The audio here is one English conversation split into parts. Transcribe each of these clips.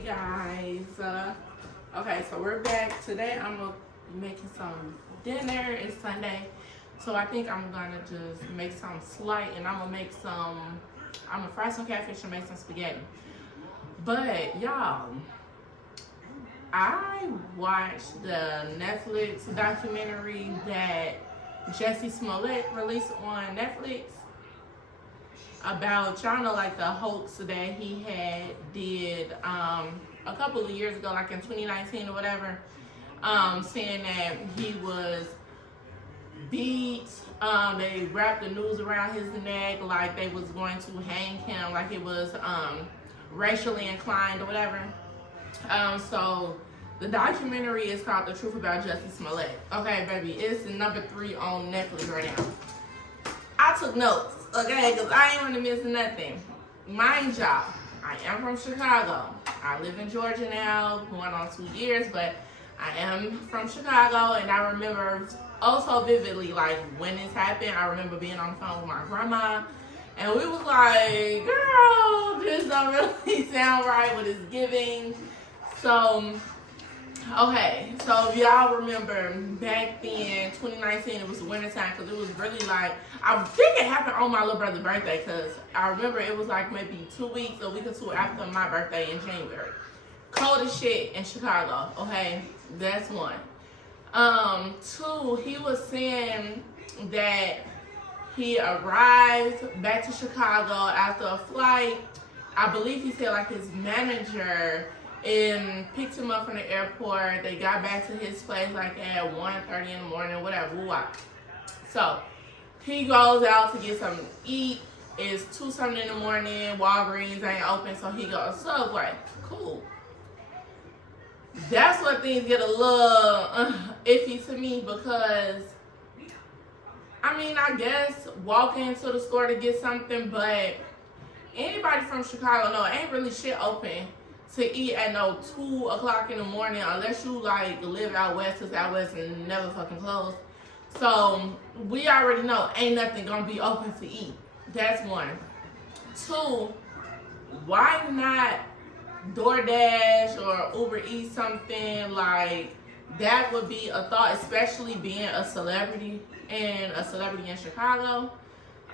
Hey guys, okay, so we're back. Today I'm gonna be making some dinner. It's Sunday, so I think I'm gonna just make some slight, and I'm gonna fry some catfish and make some spaghetti. But y'all, I watched the Netflix documentary that Jussie Smollett released on Netflix about, y'all know, like the hoax that he did a couple of years ago, like in 2019 or whatever, saying that he was beat. They wrapped the noose around his neck like they was going to hang him, like it was racially inclined or whatever. So the documentary is called The Truth About Jussie Smollett. Okay, baby, it's number 3 on Netflix right now. I took notes, okay, because I ain't want to miss nothing. Mind y'all, I am from Chicago. I live in Georgia now, going on 2 years, but I am from Chicago, and I remember also vividly, like, when this happened, I remember being on the phone with my grandma, and we was like, girl, this don't really sound right, what it's giving. So, okay, so if y'all remember back then, 2019, it was wintertime, because it was really like, I think it happened on my little brother's birthday, because I remember it was like maybe 2 weeks, a week or two after my birthday in January. Cold as shit in Chicago, okay? That's one. 2, he was saying that he arrived back to Chicago after a flight. I believe he said like his manager and picked him up from the airport. They got back to his place like at 1:30 in the morning, whatever. So he goes out to get something to eat. It's 2 something in the morning. Walgreens ain't open, so he goes Subway. Cool. That's where things get a little iffy to me, because I mean, I guess walk into the store to get something, but anybody from Chicago know it ain't really shit open to eat at no 2 o'clock in the morning unless you like live out west, because out west and never fucking closed. So we already know ain't nothing gonna be open to eat. That's 1. 2, why not DoorDash or Uber Eats something? Like, that would be a thought, especially being a celebrity in Chicago.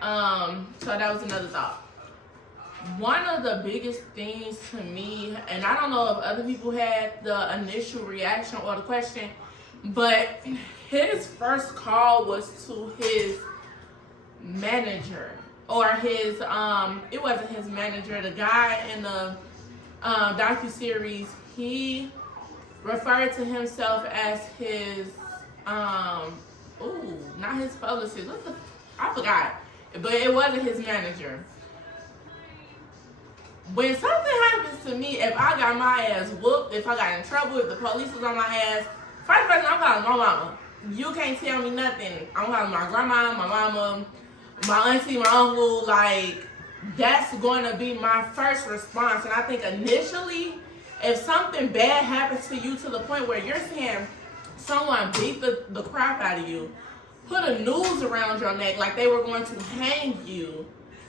So that was another thought. One of the biggest things to me, and I don't know if other people had the initial reaction or the question, but his first call was to his manager, or his it wasn't his manager, the guy in the docuseries. He referred to himself as his not his publicist. I forgot, but it wasn't his manager. When something happens to me, if I got my ass whooped, if I got in trouble, if the police was on my ass, first person I'm calling my mama. You can't tell me nothing. I'm calling my grandma, my mama, my auntie, my uncle. Like, that's going to be my first response. And I think initially, if something bad happens to you to the point where you're saying someone beat the crap out of you, put a noose around your neck like they were going to hang you,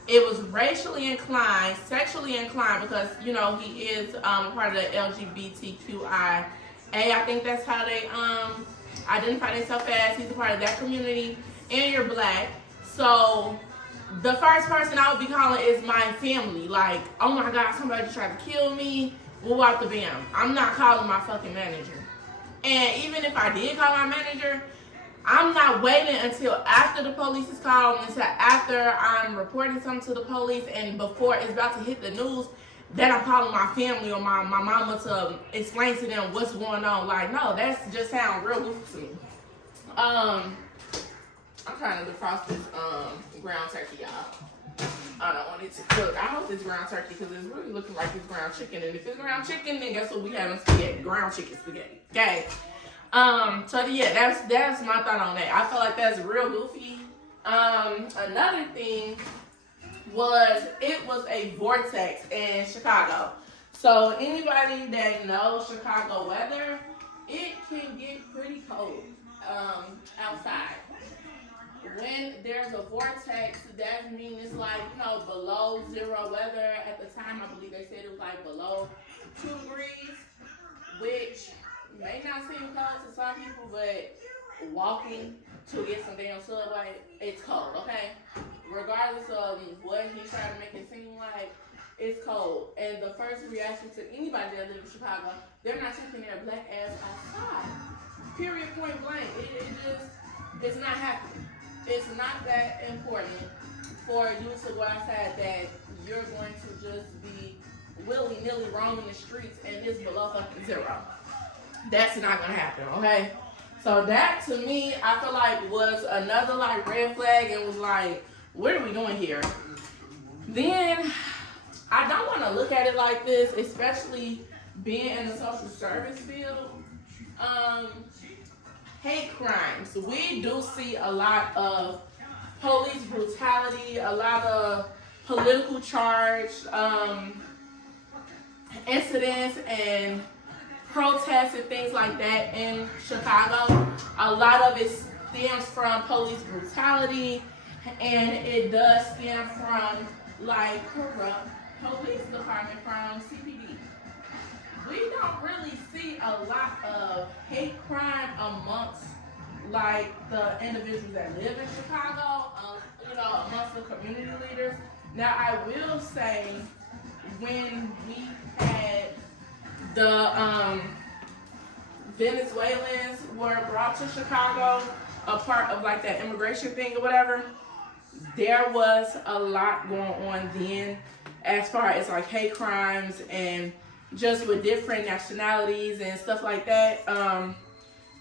it was racially inclined, sexually inclined, because, you know, he is part of the LGBTQIA. I think that's how they identify themselves as. He's a part of that community, and you're black. So the first person I would be calling is my family. Like, oh my God, somebody tried to kill me. We'll out the bam. I'm not calling my fucking manager. And even if I did call my manager, I'm not waiting until after the police is called, until after I'm reporting something to the police, and before it's about to hit the news, then I'm calling my family or my mama to explain to them what's going on. Like, no, that's just sound real goofy to me. I'm trying to defrost this ground turkey, y'all. I don't want it to cook. I hope it's ground turkey, because it's really looking like it's ground chicken. And if it's ground chicken, then guess what we having? Spaghetti. Ground chicken spaghetti. Okay. So yeah, that's my thought on that. I feel like that's real goofy. Another thing was, it was a vortex in Chicago. So anybody that knows Chicago weather, it can get pretty cold outside. When there's a vortex, that means it's like, you know, below 0 weather. At the time, I believe they said it was like below 2 degrees. but walking to get some damn Subway, it's cold, okay? Regardless of what he's trying to make it seem like, it's cold. And the first reaction to anybody that lives in Chicago, they're not taking their black ass outside. Period, point blank. It's not happening. It's not that important for you to go outside that you're going to just be willy-nilly roaming the streets and it's below fucking zero. That's not gonna happen, okay? So that, to me, I feel like was another like red flag and was like, what are we doing here? Then I don't want to look at it like this, especially being in the social service field. Hate crimes. We do see a lot of police brutality, a lot of political charged incidents and protests and things like that in Chicago. A lot of it stems from police brutality, and it does stem from like corrupt police department from CPD. We don't really see a lot of hate crime amongst like the individuals that live in Chicago, amongst the community leaders. Now I will say, when we had the Venezuelans were brought to Chicago, a part of like that immigration thing or whatever, there was a lot going on then as far as like hate crimes and just with different nationalities and stuff like that.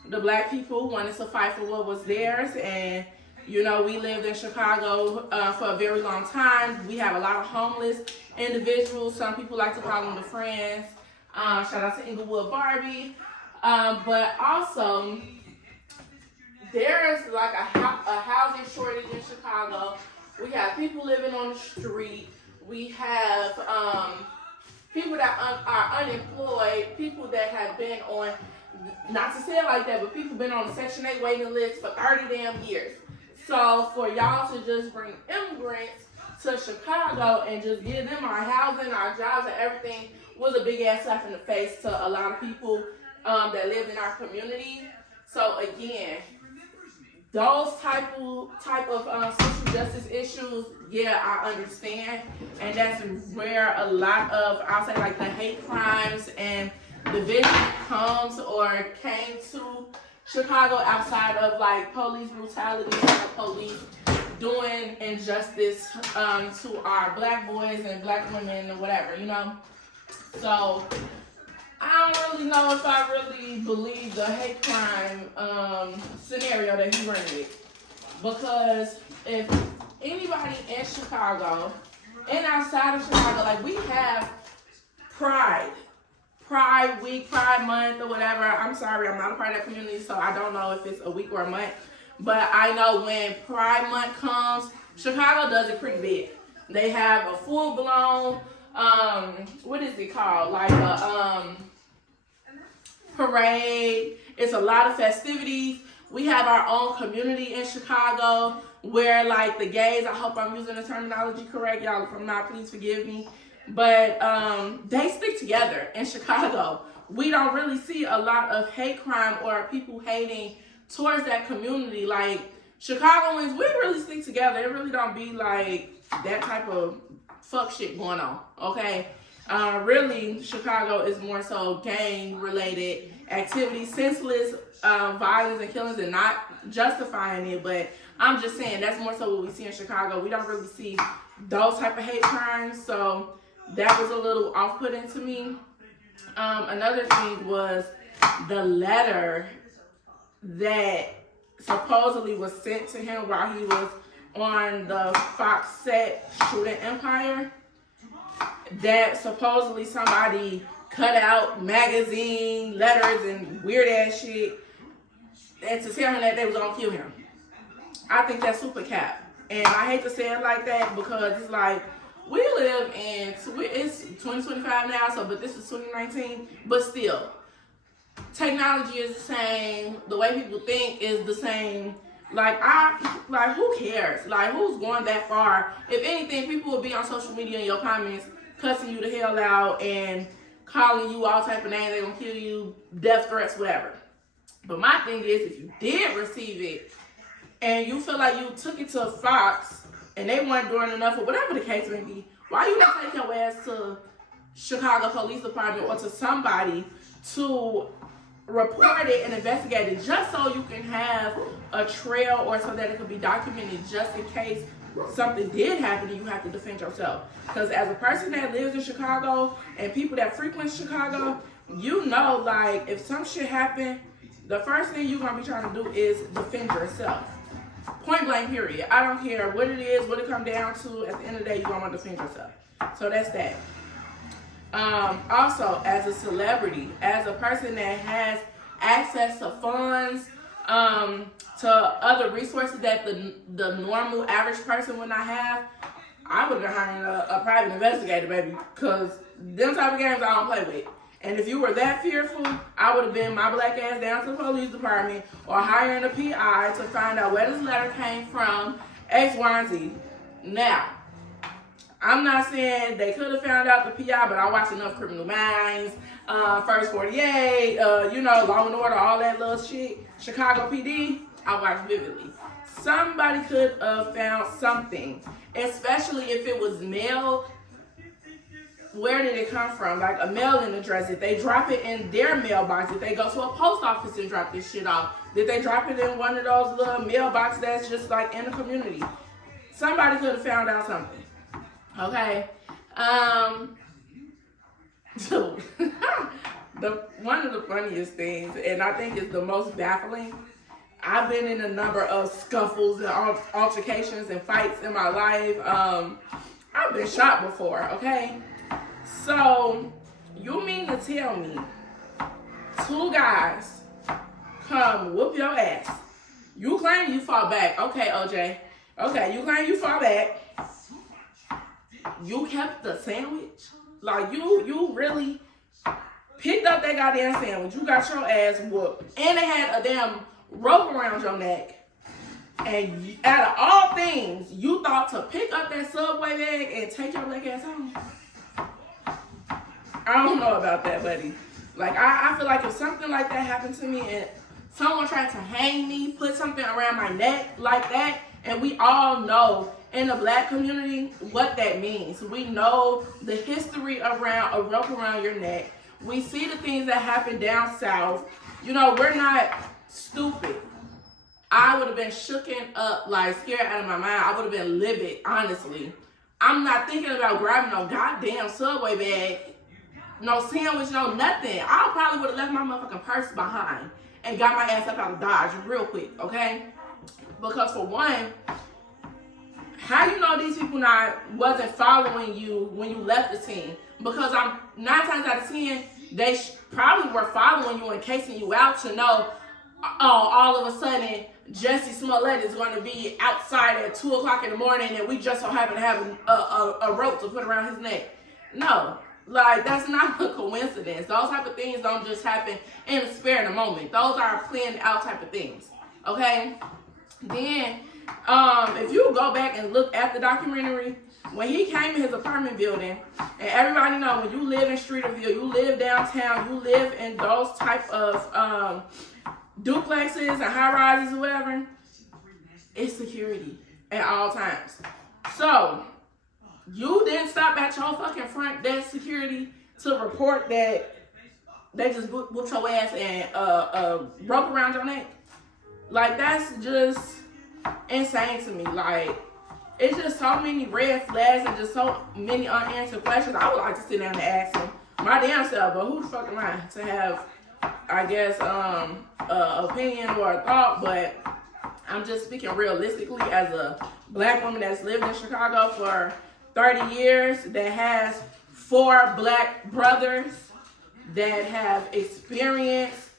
The black people wanted to fight for what was theirs, and we lived in Chicago for a very long time. We have a lot of homeless individuals. Some people like to call them the Friends. Shout out to Inglewood Barbie. But also, there is like a housing shortage in Chicago. We have people living on the street. We have people that are unemployed, people that have been on, not to say it like that, but people been on the Section 8 waiting list for 30 damn years. So for y'all to just bring immigrants to Chicago and just give them our housing, our jobs, and everything was a big ass slap in the face to a lot of people that lived in our community. So again, those type of social justice issues, yeah, I understand, and that's where a lot of, I'll say, like the hate crimes and division comes or came to Chicago outside of like police brutality and police doing injustice to our black boys and black women or whatever, So I don't really know if I really believe the hate crime scenario that he rented, because if anybody in Chicago and outside of Chicago, like we have Pride Week, Pride Month, or whatever. I'm sorry, I'm not a part of that community, so I don't know if it's a week or a month. But I know when Pride Month comes, Chicago does it pretty big. They have a full-blown, what is it called? Like a parade. It's a lot of festivities. We have our own community in Chicago where like the gays, I hope I'm using the terminology correct, y'all. If I'm not, please forgive me. But they stick together in Chicago. We don't really see a lot of hate crime or people hating towards that community. Like Chicagoans, we really stick together. It really don't be like that type of fuck shit going on, okay? Really, Chicago is more so gang-related activities, senseless violence and killings, and not justifying it, but I'm just saying that's more so what we see in Chicago. We don't really see those type of hate crimes, so that was a little off-putting to me. Another thing was the letter that supposedly was sent to him while he was on the Fox set shooting Empire, that supposedly somebody cut out magazine letters and weird ass shit, and to tell him that they was gonna kill him. I think that's super cap, and I hate to say it like that because it's like we live in, it's 2025 now, so but this is 2019, but still, technology is the same, the way people think is the same. Like who cares? Like, who's going that far? If anything, people will be on social media in your comments cussing you the hell out and calling you all type of names. They're gonna kill you, death threats, whatever. But my thing is, if you did receive it and you feel like you took it to Fox and they weren't doing enough or whatever the case may be, why you not take your ass to Chicago Police Department or to somebody to report it and investigate it, just so you can have a trail or so that it could be documented just in case something did happen and you have to defend yourself. Because as a person that lives in Chicago and people that frequent Chicago, you know, like, if some shit happen, the first thing you're going to be trying to do is defend yourself. Point blank, period. I don't care what it is, what it come down to. At the end of the day, you're going to want to defend yourself. So that's that. Also, as a celebrity, as a person that has access to funds, to other resources that the normal average person would not have, I would have been hiring a private investigator, baby, because them type of games I don't play with. And if you were that fearful, I would have been my black ass down to the police department or hiring a PI to find out where this letter came from, X, Y, and Z. Now, I'm not saying they could have found out the PI, but I watched enough Criminal Minds, First 48, Law and Order, all that little shit. Chicago PD, I watched vividly. Somebody could have found something, especially if it was mail. Where did it come from? Like a mailing address. Did they drop it in their mailbox? Did they go to a post office and drop this shit off? Did they drop it in one of those little mailboxes that's just like in the community? Somebody could have found out something. Okay. So one of the funniest things, and I think it's the most baffling, I've been in a number of scuffles and altercations and fights in my life. I've been shot before, okay? So, you mean to tell me 2 guys come whoop your ass? You claim you fought back. Okay, OJ. Okay, you claim you fought back. You kept the sandwich? Like, you really picked up that goddamn sandwich. You got your ass whooped. And they had a damn rope around your neck. And out of all things, you thought to pick up that Subway bag and take your black ass home? I don't know about that, buddy. Like, I feel like if something like that happened to me and someone tried to hang me, put something around my neck like that, and we all know in the black community what that means. We know the history around a rope around your neck. We see the things that happen down south. You know, we're not stupid. I would have been shooken up, like scared out of my mind. I would have been livid, honestly. I'm not thinking about grabbing no goddamn Subway bag, no sandwich, no nothing. I probably would have left my motherfucking purse behind and got my ass up out of Dodge real quick, okay? Because for one, how you know these people wasn't following you when you left the scene? Because 9 times out of 10, they probably were following you and casing you out to know, oh, all of a sudden, Jussie Smollett is going to be outside at 2 o'clock in the morning and we just so happen to have a rope to put around his neck. No. Like, that's not a coincidence. Those type of things don't just happen in a spare in a moment. Those are planned out type of things. Okay? Then, if you go back and look at the documentary, when he came in his apartment building, and everybody know when you live in Streeterville, you live downtown, you live in those type of duplexes and high rises or whatever, it's security at all times. So, you didn't stop at your fucking front desk security to report that they just whooped your ass and rope around your neck. Like, that's just insane to me. Like, it's just so many red flags and just so many unanswered questions. I would like to sit down and ask him my damn self, but who the fuck am I to have, I guess, opinion or a thought? But I'm just speaking realistically as a black woman that's lived in Chicago for 30 years, that has 4 black brothers that have experienced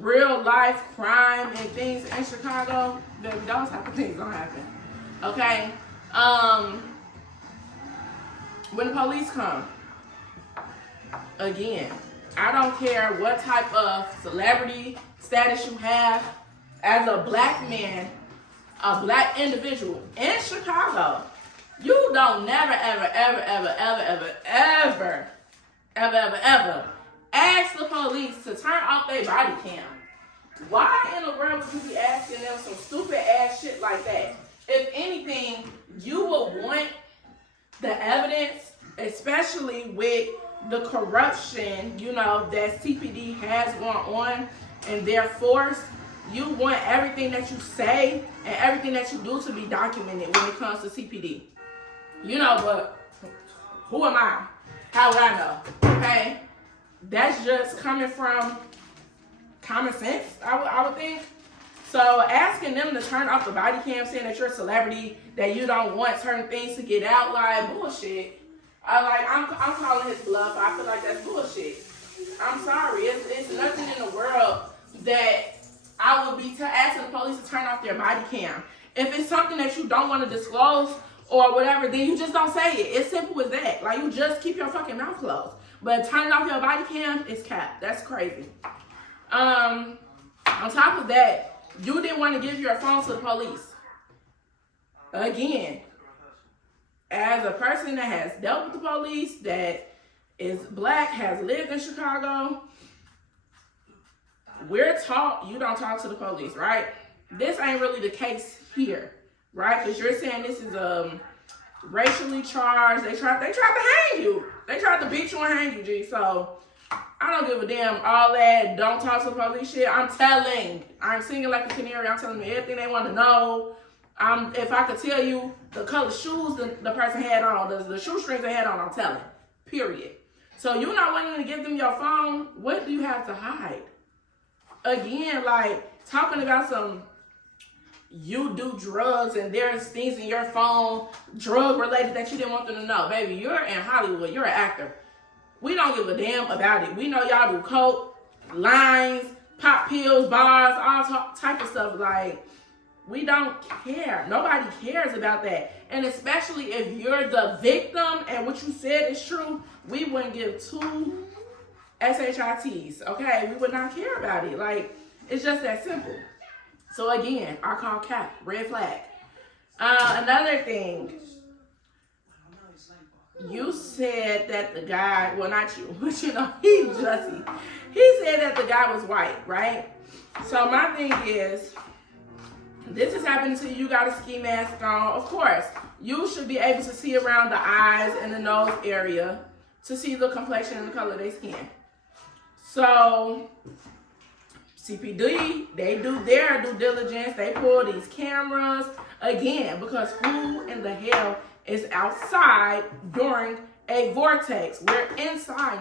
real life crime and things in Chicago. Those type of things don't happen. Okay? When the police come, again, I don't care what type of celebrity status you have, as a black man, a black individual in Chicago, you don't never, ever, ever, ever, ever, ever, ever, ever, ever, ever ask the police to turn off their body cam. Why in the world would you be asking them some stupid ass shit like that? If anything, you will want the evidence, especially with the corruption, you know, that CPD has going on in their force. You want everything that you say and everything that you do to be documented when it comes to CPD. You know, but who am I? How would I know? Okay? That's just coming from common sense, I would think. So asking them to turn off the body cam, saying that you're a celebrity, that you don't want certain things to get out, like bullshit. I'm calling his bluff. I feel like that's bullshit. I'm sorry. It's nothing in the world that I would be asking the police to turn off their body cam. If it's something that you don't want to disclose or whatever, then you just don't say it. It's simple as that. Like, you just keep your fucking mouth closed. But turning off your body cam is cap. That's crazy. On top of that, you didn't want to give your phone to the police. Again, as a person that has dealt with the police, that is black, has lived in Chicago, we're taught you don't talk to the police, right? This ain't really the case here, right? Because you're saying this is racially charged. They tried to hang you. They tried to beat you and hang you, G. So I don't give a damn all that don't talk to the police shit. I'm singing like a canary. I'm telling them everything they want to know. If I could tell you the color shoes the person had on, the shoestrings they had on, I'm telling. Period. So you're not wanting to give them your phone. What do you have to hide? Again, like talking about you do drugs and there's things in your phone, drug related, that you didn't want them to know. Baby, you're in Hollywood. You're an actor. We don't give a damn about it. We know y'all do coke, lines, pop pills, bars, all type of stuff. Like, we don't care. Nobody cares about that. And especially if you're the victim and what you said is true, we wouldn't give two SHITs, okay? We would not care about it. Like, it's just that simple. So again, I call cap, red flag. Another thing, you said that the guy, well, not you, but you know, he's Jussie. He said that the guy was white, right? So my thing is, this is happening to you. You got a ski mask on. Of course, you should be able to see around the eyes and the nose area to see the complexion and the color of their skin. So CPD, they do their due diligence. They pull these cameras again, because who in the hell is outside during a vortex? We're inside.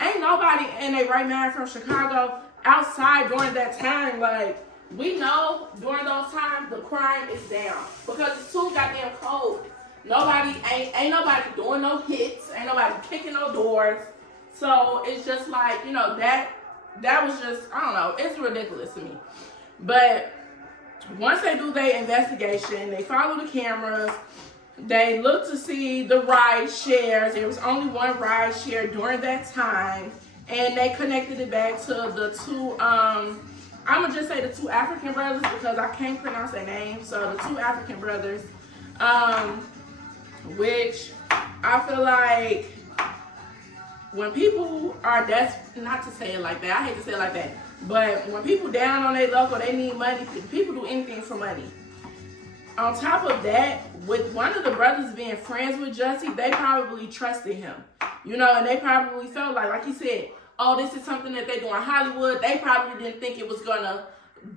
Ain't nobody in a right mind from Chicago outside during that time. Like, we know during those times the crime is down because it's too goddamn cold. Ain't nobody doing no hits. Ain't nobody kicking no doors. So it's just like, you know, that was just, I don't know, it's ridiculous to me. But once they do their investigation, they follow the cameras, they look to see the ride shares. There was only one ride share during that time, and they connected it back to the two, I'm gonna just say the two African brothers because I can't pronounce their names. So the two African brothers, which I feel like when people are not to say it like that, I hate to say it like that, but when people down on their luck or they need money, people do anything for money. On top of that, with one of the brothers being friends with Jussie, they probably trusted him, you know, and they probably felt like he said, oh, this is something that they do in Hollywood. They probably didn't think it was gonna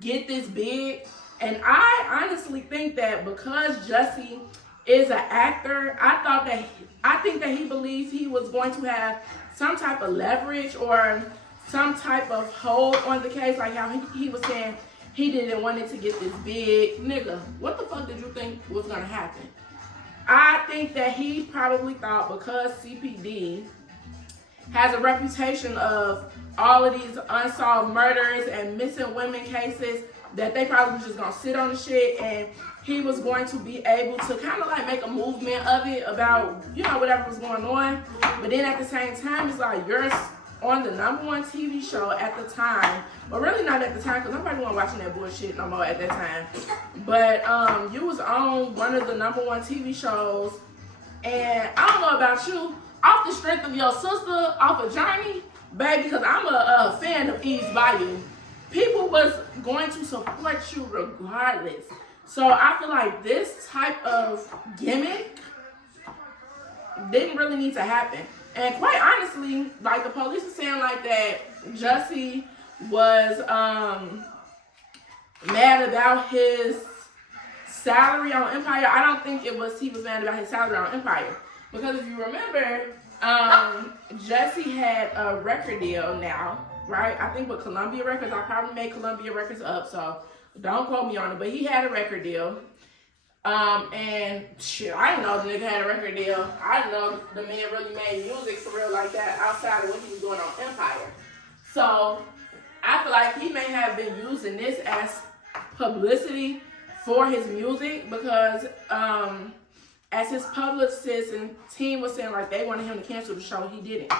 get this big. And I honestly think that because Jussie is an actor, I think that he believes he was going to have some type of leverage or some type of hold on the case, like how he was saying he didn't want it to get this big. Nigga, what the fuck did you think was gonna happen? I think that he probably thought because CPD has a reputation of all of these unsolved murders and missing women cases, that they probably just gonna sit on the shit, and he was going to be able to kind of like make a movement of it about, you know, whatever was going on. But then at the same time, it's like you're on the #1 TV show at the time, but really not at the time because nobody wasn't watching that bullshit no more at that time. But you was on one of the #1 TV shows, and I don't know about you, off the strength of your sister, off of Journey, baby, because I'm a fan of Eve's Bayou. people was going to support you regardless. So I feel like this type of gimmick didn't really need to happen. And quite honestly, like the police are saying like that Jussie was mad about his salary on Empire. I don't think it was he was mad about his salary on Empire. Because if you remember, Jussie had a record deal now, right? I think with Columbia Records. I probably made Columbia Records up, so don't quote me on it. But he had a record deal. And shit, I didn't know the nigga had a record deal. I didn't know the man really made music for real like that outside of what he was doing on Empire. So I feel like he may have been using this as publicity for his music because as his publicist and team was saying like they wanted him to cancel the show, he didn't.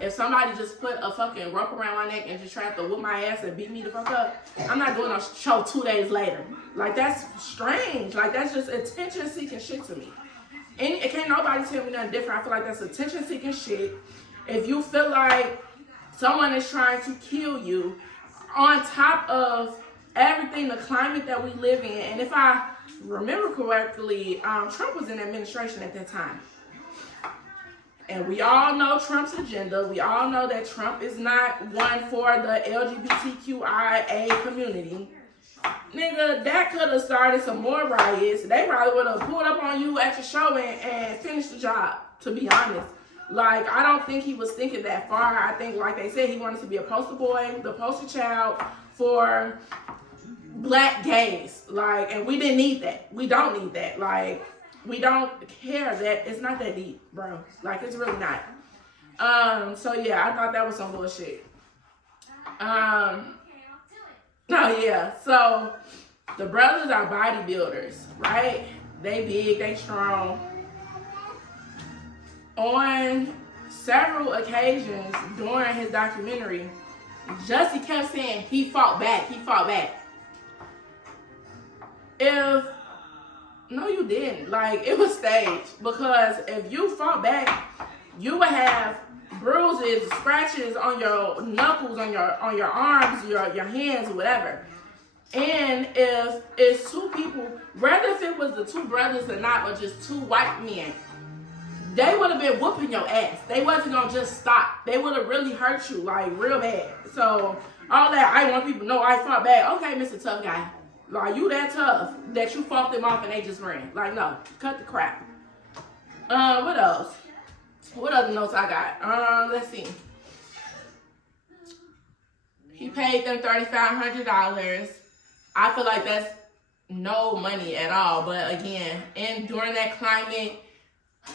If somebody just put a fucking rope around my neck and just tried to whoop my ass and beat me the fuck up, I'm not doing a show 2 days later. Like, that's strange. Like, that's just attention-seeking shit to me. And it can't nobody tell me nothing different. I feel like that's attention-seeking shit. If you feel like someone is trying to kill you on top of everything, the climate that we live in, and if I remember correctly, Trump was in administration at that time. And we all know Trump's agenda. We all know that Trump is not one for the LGBTQIA community. Nigga, that could have started some more riots. They probably would have pulled up on you at your show and finished the job, to be honest. Like, I don't think he was thinking that far. I think, like they said, he wanted to be a poster boy, the poster child for black gays. Like, and we didn't need that. We don't need that. Like, we don't care that it's not that deep, bro. Like, it's really not. So yeah, I thought that was some bullshit. So the brothers are bodybuilders, right? They big, they strong. On several occasions during his documentary, Jussie kept saying he fought back, he fought back. No, you didn't. Like, it was staged. Because if you fought back, you would have bruises, scratches on your knuckles, on your arms, your hands, whatever. And if it's two people, whether if it was the two brothers or not, or just two white men, they would have been whooping your ass. They wasn't gonna just stop. They would have really hurt you, like, real bad. So all that, I want people to know I fought back. Okay, Mr. Tough Guy. Like, you that tough that you fought them off and they just ran. Like, no, cut the crap. What else? What other notes I got? Let's see. He paid them $3,500. I feel like that's no money at all. But again, and during that climate,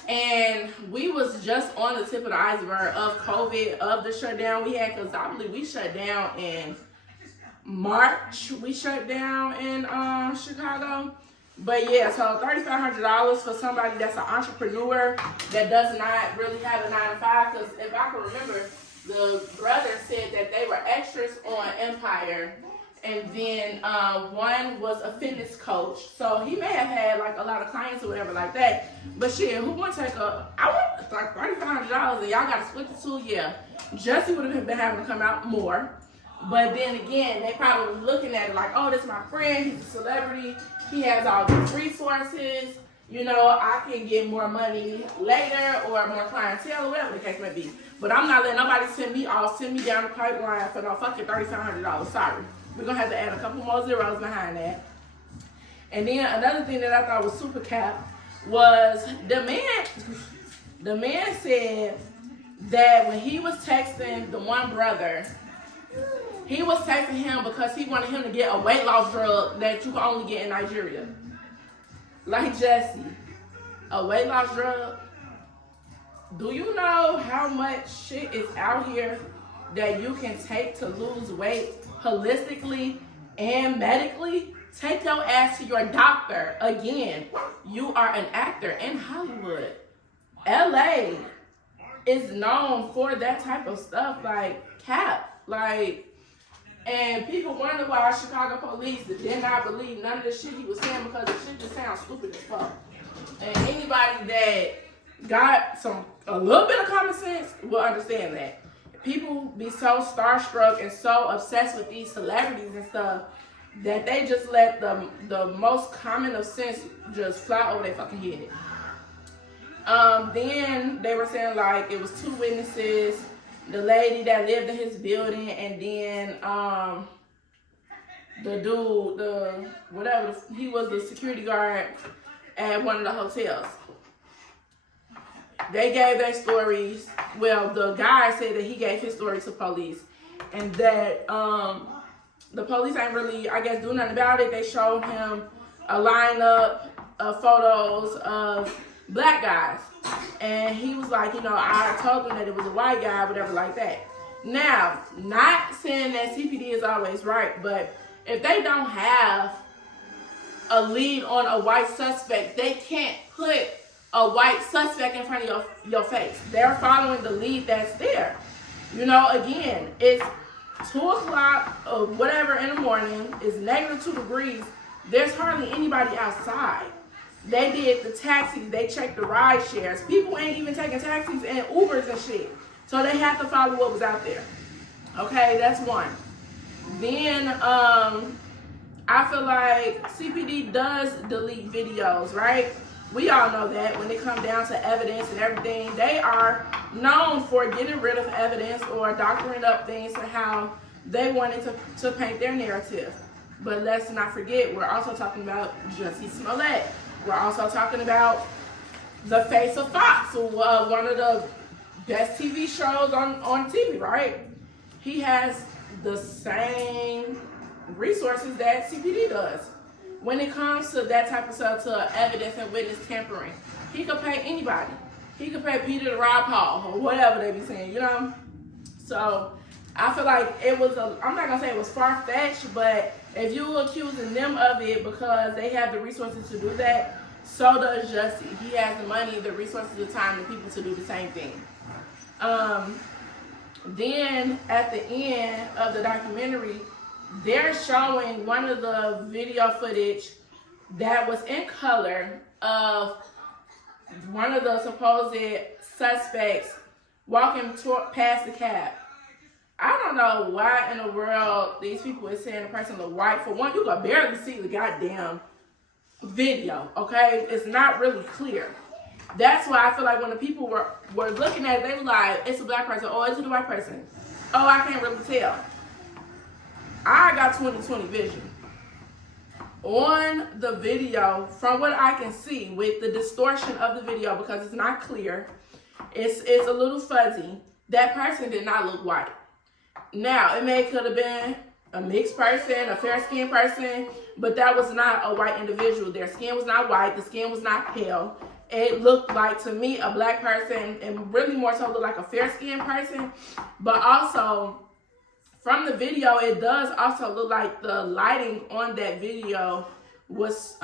and we was just on the tip of the iceberg of COVID, of the shutdown we had, because I believe we shut down in March. We shut down in Chicago. But yeah, so $3,500 for somebody that's an entrepreneur that does not really have a 9-to-5. Because if I can remember, the brother said that they were extras on Empire, and then one was a fitness coach. So he may have had like a lot of clients or whatever like that. But shit, who want to take I want like $3,500 and y'all got to split the two? Yeah, Jussie would have been having to come out more. But then again, they probably were looking at it like, oh, this is my friend, he's a celebrity, he has all these resources, you know, I can get more money later or more clientele, whatever the case may be. But I'm not letting nobody send me down the pipeline for no fucking $3,500. Sorry. We're going to have to add a couple more zeros behind that. And then another thing that I thought was super cap was the man said that when he was texting the one brother, he was texting him because he wanted him to get a weight loss drug that you can only get in Nigeria. Like Jussie, a weight loss drug. Do you know how much shit is out here that you can take to lose weight holistically and medically? Take your ass to your doctor. Again, you are an actor in Hollywood. LA is known for that type of stuff, like cap. Like, and people wonder why Chicago police did not believe none of the shit he was saying, because the shit just sounds stupid as fuck. And anybody that got a little bit of common sense will understand that. people be so starstruck and so obsessed with these celebrities and stuff that they just let the most common of sense just fly over their fucking head. Then they were saying like it was 2 witnesses, the lady that lived in his building, and then the dude, he was the security guard at one of the hotels. They gave their stories. Well, the guy said that he gave his story to police, and that the police ain't really, I guess, do nothing about it. They showed him a lineup of photos of black guys, and he was like, I told them that it was a white guy, whatever like that. Now, not saying that CPD is always right, but if they don't have a lead on a white suspect, they can't put a white suspect in front of your face. They're following the lead that's there. Again, it's 2 o'clock or whatever in the morning, it's -2 degrees. There's hardly anybody outside. They did the taxis, they checked the ride shares. People ain't even taking taxis and Ubers and shit. So they have to follow what was out there. Okay, that's one. Then I feel like CPD does delete videos, right? We all know that when it comes down to evidence and everything, they are known for getting rid of evidence or doctoring up things to how they wanted to paint their narrative. But let's not forget, we're also talking about Jussie Smollett. We're also talking about the face of Fox, one of the best TV shows on TV, right? He has the same resources that CPD does. When it comes to that type of stuff, to evidence and witness tampering, he could pay anybody. He could pay Peter to rob Paul, or whatever they be saying, So I feel like it was I'm not gonna say it was far-fetched, but if you accusing them of it because they have the resources to do that, so does Jussie. He has the money, the resources, the time, the people to do the same thing. Then at the end of the documentary, they're showing one of the video footage that was in color of one of the supposed suspects walking past the cab. I don't know why in the world these people are saying the person look white. For one, you can barely see the goddamn video, okay? It's not really clear. That's why I feel like when the people were looking at it, they were like, it's a black person. Oh, it's a white person. Oh, I can't really tell. I got 20/20 vision. On the video, from what I can see, with the distortion of the video, because it's not clear, it's a little fuzzy, that person did not look white. Now, it could have been a mixed person, a fair-skinned person, but that was not a white individual. Their skin was not white. The skin was not pale. It looked like, to me, a black person, and really more so looked like a fair-skinned person. But also, from the video, it does also look like the lighting on that video was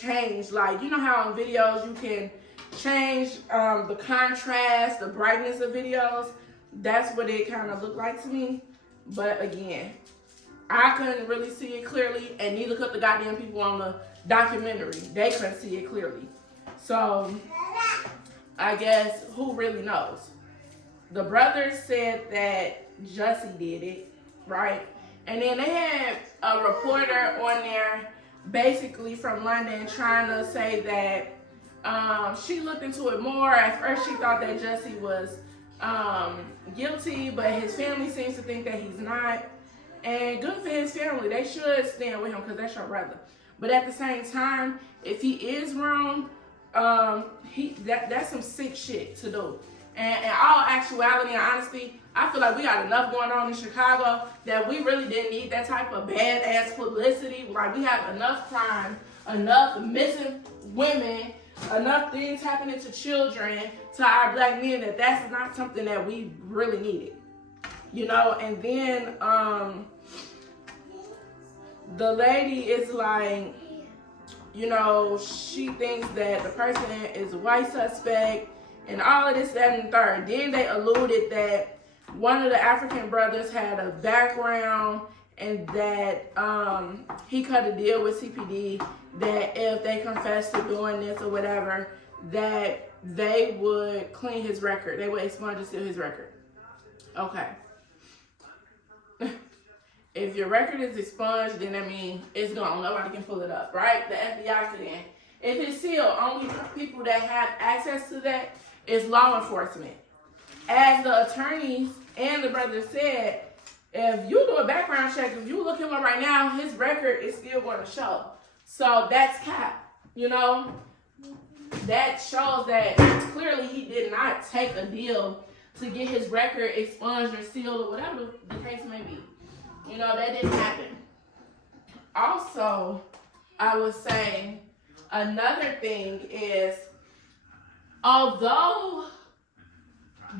changed. Like, you know how in videos you can change the contrast, the brightness of videos? That's what it kind of looked like to me. But again, I couldn't really see it clearly, and neither could the goddamn people on the documentary. They couldn't see it clearly. So I guess who really knows? The brothers said that Jussie did it, right? And then they had a reporter on there basically from London trying to say that she looked into it more. At first she thought that Jussie was guilty, but his family seems to think that he's not. And good for his family. They should stand with him because that's your brother. But at the same time, if he is wrong, that's some sick shit to do. And in all actuality and honesty, I feel like we got enough going on in Chicago that we really didn't need that type of badass publicity. Like, we have enough crime, enough missing women, enough things happening to children, to our black men, that's not something that we really needed. And then the lady is like, she thinks that the person is a white suspect and all of this, that, and the third. Then they alluded that one of the African brothers had a background and that he cut a deal with CPD that if they confess to doing this or whatever, that they would clean his record. They would expunge his record. Okay. If your record is expunged, then that means it's gone. Nobody can pull it up, right? The FBI can. If it's sealed, only people that have access to that is law enforcement. As the attorneys and the brother said, if you do a background check, if you look him up right now, his record is still going to show. So that's cap, you know? That shows that clearly he did not take a deal to get his record expunged or sealed or whatever the case may be. You know, that didn't happen. Also, I would say another thing is, although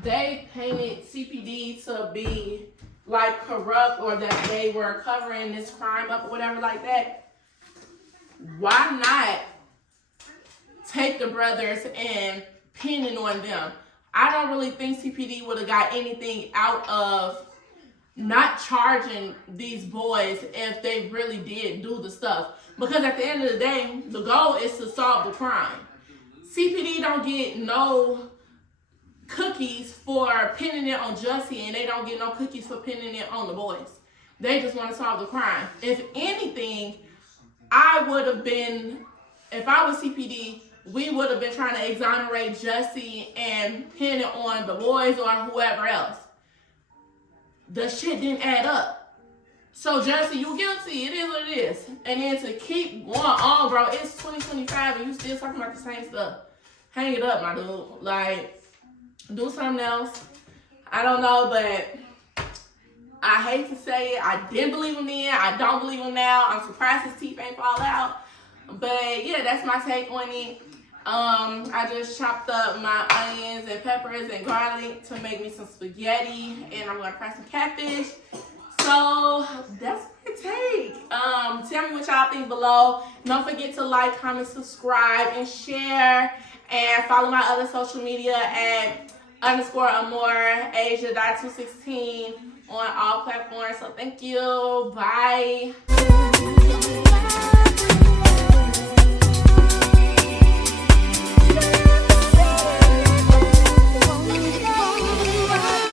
they painted CPD to be like corrupt or that they were covering this crime up or whatever like that, why not take the brothers and pin it on them? I don't really think CPD would have got anything out of not charging these boys if they really did do the stuff. Because at the end of the day, the goal is to solve the crime. CPD don't get no cookies for pinning it on Jussie, and they don't get no cookies for pinning it on the boys. They just want to solve the crime. If anything, I would have been, if I was CPD, we would have been trying to exonerate Jussie and pin it on the boys or whoever else. The shit didn't add up. So Jussie, you guilty. It is what it is. And then to keep going on, bro, it's 2025 and you still talking about the same stuff. Hang it up, my dude. Like, do something else. I don't know, but I hate to say it. I didn't believe him then. I don't believe him now. I'm surprised his teeth ain't fall out. But yeah, that's my take on it. I just chopped up my onions and peppers and garlic to make me some spaghetti, and I'm gonna fry some catfish. So that's my take. Tell me what y'all think below. Don't forget to like, comment, subscribe, and share, and follow my other social media at _Amore Asia.216 on all platforms. So thank you. Bye.